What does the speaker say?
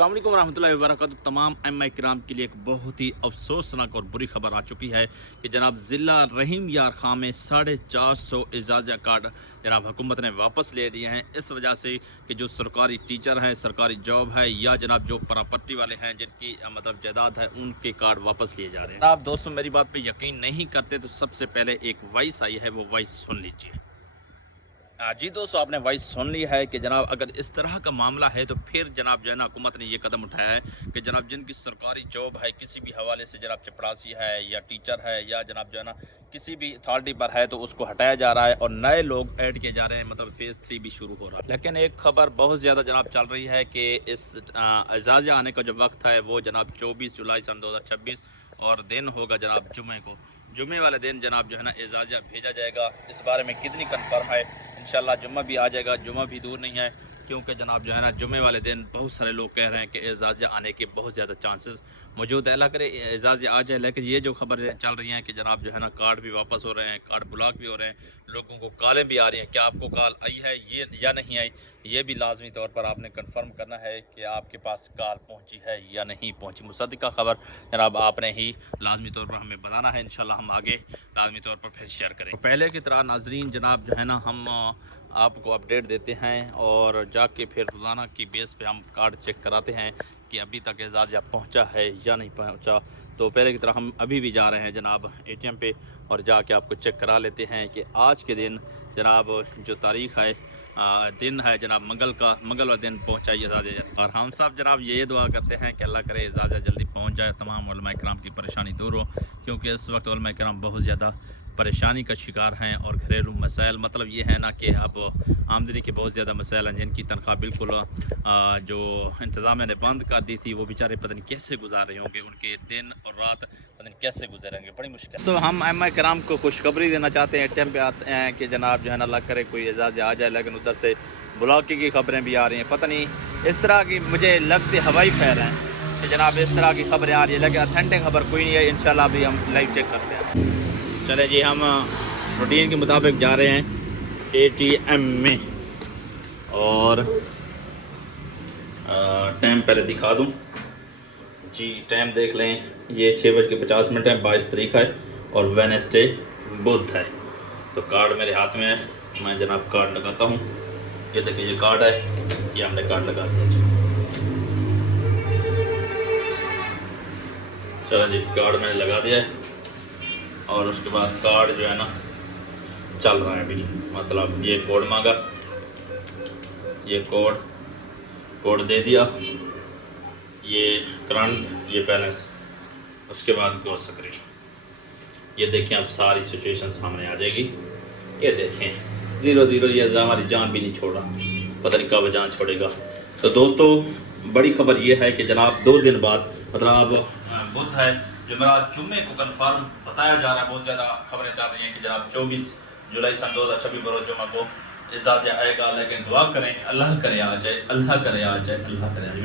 अस्सलाम वालेकुम रहमतुल्लाहि व बरकातहू। तमाम एम.आई किराम के लिए एक बहुत ही अफसोसनाक और बुरी खबर आ चुकी है कि जनाब ज़िला रहीम यार खां में 450 एजाज़ा कार्ड जनाब हुकूमत ने वापस ले लिए हैं। इस वजह से कि जो सरकारी टीचर हैं, सरकारी जॉब है या जनाब जो प्रॉपर्टी वाले हैं जिनकी मतलब जायदाद है, उनके कार्ड वापस लिए जा रहे हैं। आप दोस्तों मेरी बात पर यकीन नहीं करते तो सबसे पहले एक वॉइस आई है, वो वॉइस सुन लीजिए। जी दोस्तों, आपने वॉइस सुन ली है कि जनाब अगर इस तरह का मामला है तो फिर जनाब जो है ना हुकूमत ने ये कदम उठाया है कि जनाब जिनकी सरकारी जॉब है, किसी भी हवाले से जनाब चपरासी है या टीचर है या जनाब जो है ना किसी भी अथॉरिटी पर है, तो उसको हटाया जा रहा है और नए लोग ऐड किए जा रहे हैं। मतलब फेज़ 3 भी शुरू हो रहा है। लेकिन एक खबर बहुत ज़्यादा जनाब चल रही है कि इस एजाज़ा आने का जो वक्त है वो जनाब 24 जुलाई सन 2026 और दिन होगा जनाब जुमे को। जुमे वाले दिन जनाब जो है ना एजाज़ा भेजा जाएगा। इस बारे में कितनी कन्फर्म है, इंशाल्लाह जुम्मा भी आ जाएगा। जुम्मा भी दूर नहीं है, क्योंकि जनाब जो है ना जुमे वाले दिन बहुत सारे लोग कह रहे हैं कि एजाज़ा आने के बहुत ज़्यादा चांसेस मौजूद है। अल्लाह करे एजाज़ा आ जाए। लेकिन ये जो खबर चल रही हैं कि जनाब जो है ना कार्ड भी वापस हो रहे हैं, कार्ड ब्लॉक भी हो रहे हैं, लोगों को कॉलें भी आ रही हैं। क्या आपको कॉल आई है ये या नहीं आई, ये भी लाजमी तौर पर आपने कन्फर्म करना है कि आपके पास कॉल पहुँची है या नहीं पहुँची। मुसद्दिक़ा खबर जनाब आपने ही लाजमी तौर पर हमें बताना है। इंशाल्लाह हम आगे लाजमी तौर पर फिर शेयर करें। पहले की तरह नाजरीन जनाब जो है ना हम आपको अपडेट देते हैं और जाके फिर रोज़ाना की बेस पे हम कार्ड चेक कराते हैं कि अभी तक एजाज़ा पहुंचा है या नहीं पहुंचा। तो पहले की तरह हम अभी भी जा रहे हैं जनाब एटीएम पे और जाके आपको चेक करा लेते हैं कि आज के दिन जनाब जो तारीख़ है दिन है जनाब मंगलवार दिन पहुंचा एजाज़ा। और हम सब जनाब ये दुआ करते हैं कि अल्लाह करे एजाज़ा जल्दी पहुंच जाए, तमाम उलमा किराम की परेशानी दूर हो, क्योंकि इस वक्त उलमा किराम बहुत ज़्यादा परेशानी का शिकार हैं। और घरेलू मसाइल मतलब ये है ना कि अब आमदनी के बहुत ज़्यादा मसाइल हैं, जिनकी तनख्वाह बिल्कुल जो इंतज़ाम ने बंद कर दी थी, वो बेचारे पता नहीं कैसे गुजार रहे होंगे, उनके दिन और रात पता नहीं कैसे गुजरेंगे, बड़ी मुश्किल। तो हम एम.आई कराम को खुशखबरी देना चाहते हैं, टाइम पे आते हैं कि जनाब जो है ना अल्लाह करे कोई एजाज़ा आ जाए। लेकिन उधर से ब्लॉक की खबरें भी आ रही हैं, पता नहीं इस तरह की मुझे लगती हवाई फैल हैं कि जनाब इस तरह की खबरें आ रही है, लेकिन अथेंटिक खबर कोई नहीं है। इंशाल्लाह अभी हम लाइव चेक करते हैं। चले जी, हम रूटीन के मुताबिक जा रहे हैं एटीएम में और टाइम पहले दिखा दूं जी। टाइम देख लें, ये 6:50 है, 22 तारीख है और वेडनेसडे बुध है। तो कार्ड मेरे हाथ में है, मैं जनाब कार्ड लगाता हूँ। ये देखिए ये कार्ड है, ये हमने कार्ड लगा दिया जी। चलो जी, कार्ड मैंने लगा दिया है और उसके बाद कार्ड जो है ना चल रहा है अभी। मतलब ये कोड मांगा, ये कोड दे दिया, ये करंट, ये बैलेंस, उसके बाद गो स्क्रीन। ये देखें अब सारी सिचुएशन सामने आ जाएगी। ये देखें 0-0, ये हमारी जान भी नहीं छोड़ रहा, पता नहीं कब जान छोड़ेगा। तो दोस्तों बड़ी खबर ये है कि जनाब 2 दिन बाद मतलब बुध है, जुमेरात जुम्मे को कंफर्म बताया जा रहा है। बहुत ज़्यादा खबरें चल रही हैं कि जनाब 24 जुलाई सन 2026 बरोज़ जुमा को एजाज़ा आएगा। लेकिन दुआ करें अल्लाह करे आ जाए, अल्लाह करे आ जाए, अल्लाह करे आ जाए।